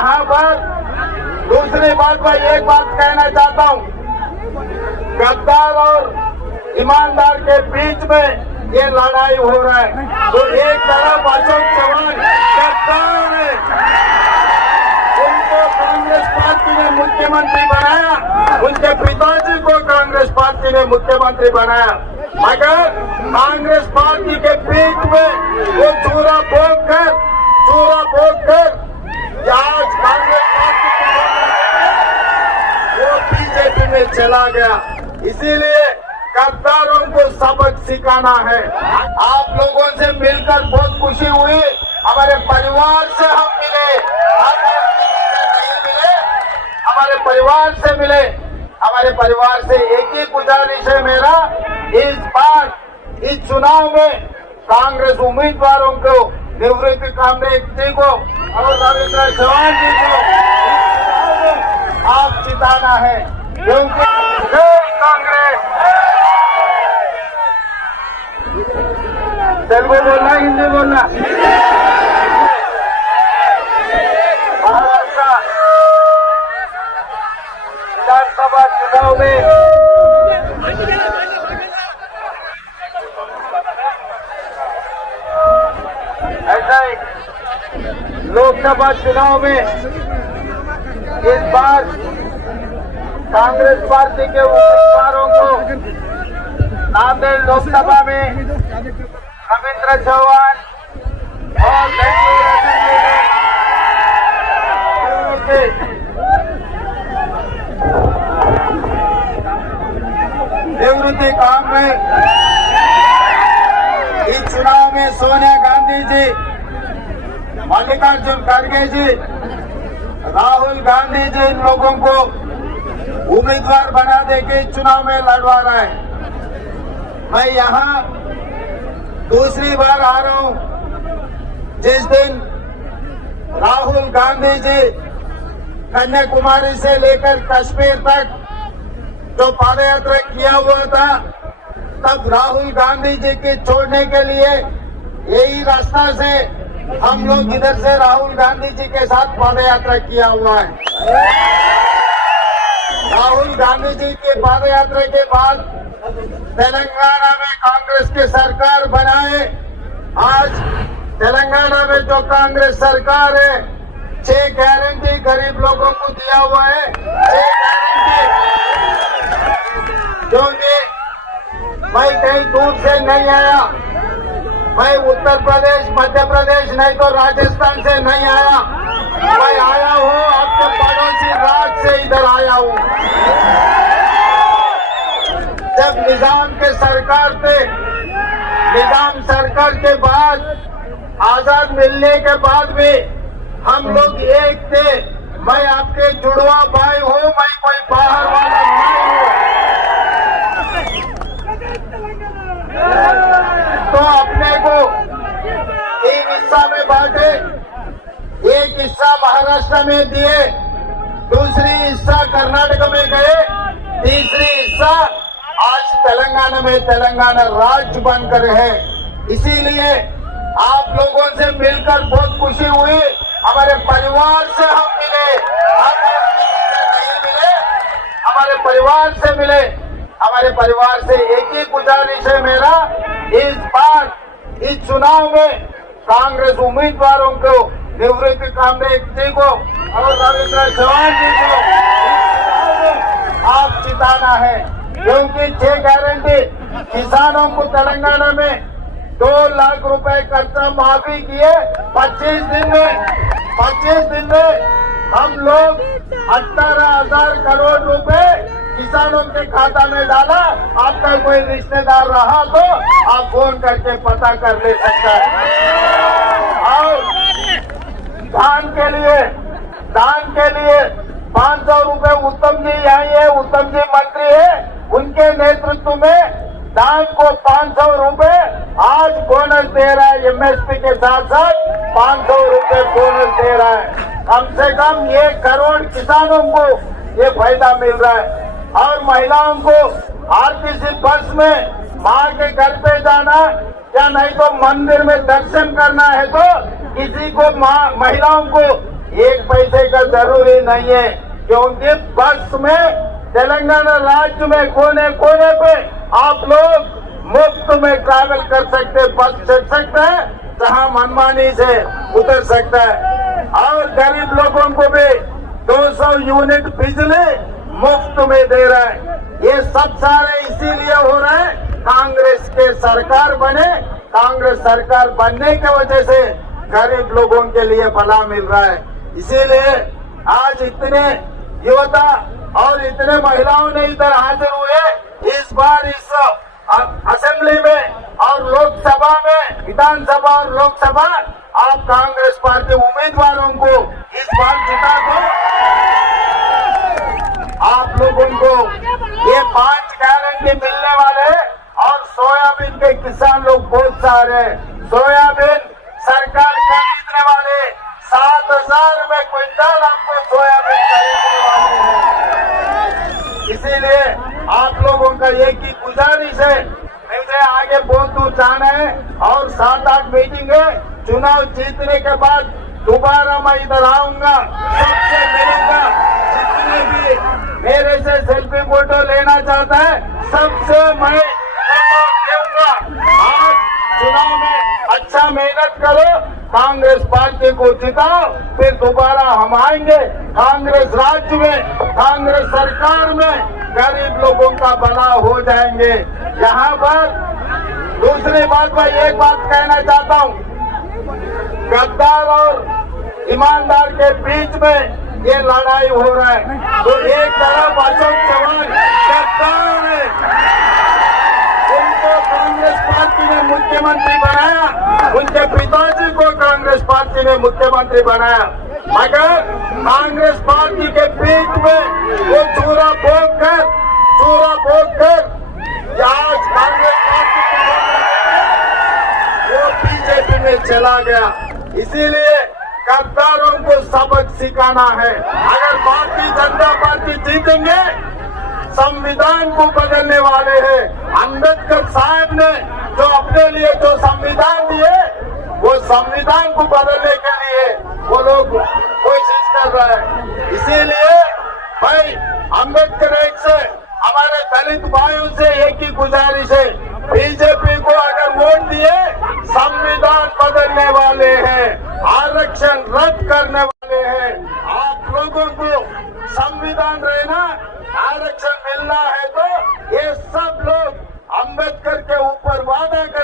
यहाँ पर दूसरी बात मैं एक बात कहना चाहता हूँ, गद्दार और ईमानदार के बीच में ये लड़ाई हो रहा है। तो एक तरफ अशोक चौहान गद्दार है, उनको कांग्रेस पार्टी ने मुख्यमंत्री बनाया, उनके पिताजी को कांग्रेस पार्टी ने मुख्यमंत्री बनाया, मगर कांग्रेस पार्टी के बीच में वो चूरा भोग कर आज कांग्रेस पार्टी वो बीजेपी में चला गया। इसीलिए गद्दारों को सबक सिखाना है। आप लोगों से मिलकर बहुत खुशी हुई, हमारे परिवार से हम मिले, हमारे परिवार से मिले। हमारे परिवार से एक ही गुजारिश है मेरा, इस बार इस चुनाव में कांग्रेस उम्मीदवारों को, निवृत्ति कामरे जी को और रविंद्र चौहान जी को आप जिताना है, क्योंकि कांग्रेस। तेलुगु बोलना, हिंदी बोलना। महाराष्ट्र विधानसभा चुनाव में ऐसा ही लोकसभा चुनाव में इस बार कांग्रेस पार्टी के उम्मीदवारों को नांदेड़ लोकसभा में रविंद्र चौहान और निवृत्ति काम में इस चुनाव में सोनिया गांधी जी, मल्लिकार्जुन खड़गे जी, राहुल गांधी जी इन लोगों को उम्मीदवार बना देके चुनाव में लड़वा रहा है। मैं यहाँ दूसरी बार आ रहा हूँ। जिस दिन राहुल गांधी जी कन्याकुमारी से लेकर कश्मीर तक जो पदयात्रा किया हुआ था, तब राहुल गांधी जी के छोड़ने के लिए यही रास्ता से हम लोग इधर से राहुल गांधी जी के साथ पदयात्रा किया हुआ है। राहुल गांधी जी की पदयात्रा के बाद तेलंगाना में कांग्रेस की सरकार बनाए। आज तेलंगाना में जो कांग्रेस सरकार है, 6 गारंटी गरीब लोगों को दिया हुआ है। 6 गारंटी, क्योंकि मैं कहीं दूर से नहीं आया, मैं उत्तर प्रदेश, मध्य प्रदेश नहीं तो राजस्थान से नहीं आया, मैं आया हूँ आपके पड़ोसी राज्य से इधर आया हूँ। जब निजाम के सरकार थे, निजाम सरकार के बाद आजाद मिलने के बाद भी हम लोग एक थे। मैं आपके जुड़वा भाई हूँ, मैं कोई बाहर वाला नहीं हूँ। तो अपने को 3 हिस्सा में बांटे, एक हिस्सा महाराष्ट्र में दिए, दूसरी हिस्सा कर्नाटक में गए, तीसरी हिस्सा आज तेलंगाना में तेलंगाना राज्य बनकर है। इसीलिए आप लोगों से मिलकर बहुत खुशी हुई, हमारे परिवार से हम मिले, हमारे परिवार से मिले। हमारे परिवार से एक ही गुजारिश है मेरा, इस बार इस चुनाव में कांग्रेस उम्मीदवारों को, निवृत्ति कामरे जी को और रविंद्र चौहान जी को आप जिताना है, क्योंकि 6 गारंटी किसानों को तेलंगाना में 2 लाख रुपए कर्जा माफी किए। 25 दिन में हम लोग 18,000 करोड़ रुपए किसानों के खाता में डाला। आपका कोई रिश्तेदार रहा तो आप फोन करके पता कर ले सकता है। और दान के लिए 500 रुपए उत्तम जी आई है, उत्तम जी मंत्री है, उनके नेतृत्व में दान को 500 रुपए आज बोनस दे रहा है। एमएसपी के साथ साथ 500 रुपए बोनस दे रहा है। कम से कम 1 करोड़ किसानों को ये फायदा मिल रहा है। और महिलाओं को आरटीसी बस में माँ के घर पे जाना या नहीं तो मंदिर में दर्शन करना है तो किसी को महिलाओं को 1 पैसे का जरूरी नहीं है, क्योंकि बस में तेलंगाना राज्य में कोने कोने पे आप लोग मुफ्त में ट्रैवल कर सकते, बस चल सकता है, जहां मनमानी से उतर सकता है। और गरीब लोगों को भी 200 यूनिट बिजली मुफ्त में दे रहा है। ये सब सारे इसीलिए हो रहा है, कांग्रेस के सरकार बने। कांग्रेस सरकार बनने की वजह से गरीब लोगों के लिए भला मिल रहा है। इसीलिए आज इतने युवता और इतने महिलाओं ने इधर हाजिर हुए। इस बार इस असेंबली में और लोकसभा में, विधानसभा और लोकसभा, आप कांग्रेस पार्टी उम्मीदवारों को इस बार जिता दो। आप लोगों को ये 5 गारंटी मिलने वाले हैं। और सोयाबीन के किसान लोग बहुत सारे हैं। सोयाबीन सरकार खरीदने वाले 7,000 में क्विंटल आपको सोयाबीन खरीदने वाले हैं। इसीलिए आप लोगों का एक ही गुजारिश है, मुझे आगे बहुत दूर जाना है और 7-8 मीटिंग है। चुनाव जीतने के बाद दोबारा मैं इधर आऊंगा, सबसे मिलूंगा। जितने भी मेरे से सेल्फी फोटो लेना चाहता है, सबसे मैं दूंगा। आज चुनाव में अच्छा मेहनत करो, कांग्रेस पार्टी को जिताओ, फिर दोबारा हम आएंगे। कांग्रेस राज्य में, कांग्रेस सरकार में गरीब लोगों का भला हो जाएंगे। यहाँ पर दूसरी बात, मैं एक बात कहना चाहता हूँ, गद्दार और ईमानदार के बीच में ये लड़ाई हो रहा है। तो एक तरफ अशोक चव्हाण गद्दार है, उनको कांग्रेस पार्टी ने मुख्यमंत्री बनाया, उनके पिताजी को कांग्रेस पार्टी ने मुख्यमंत्री बनाया, मगर कांग्रेस पार्टी के बीच में वो चूरा भोग कर आज कांग्रेस पार्टी वो बीजेपी में चला गया। इसीलिए गद्दारों को सबक सिखाना है। अगर भारतीय जनता पार्टी जीतेंगे, संविधान को बदलने वाले हैं। अम्बेडकर साहब ने जो अपने लिए जो संविधान दिए, वो संविधान को बदलने के लिए वो लोग कोशिश कर रहे हैं। इसीलिए भाई अम्बेडकर एक से हमारे दलित भाइयों से एक ही गुजारिश है, बीजेपी को अगर वोट दिए, संविधान बदलने वाले हैं, आरक्षण रद्द करने वाले हैं। आप लोगों को संविधान रहना, आरक्षण मिलना है, तो ये सब लोग अम्बेडकर के ऊपर वादा कर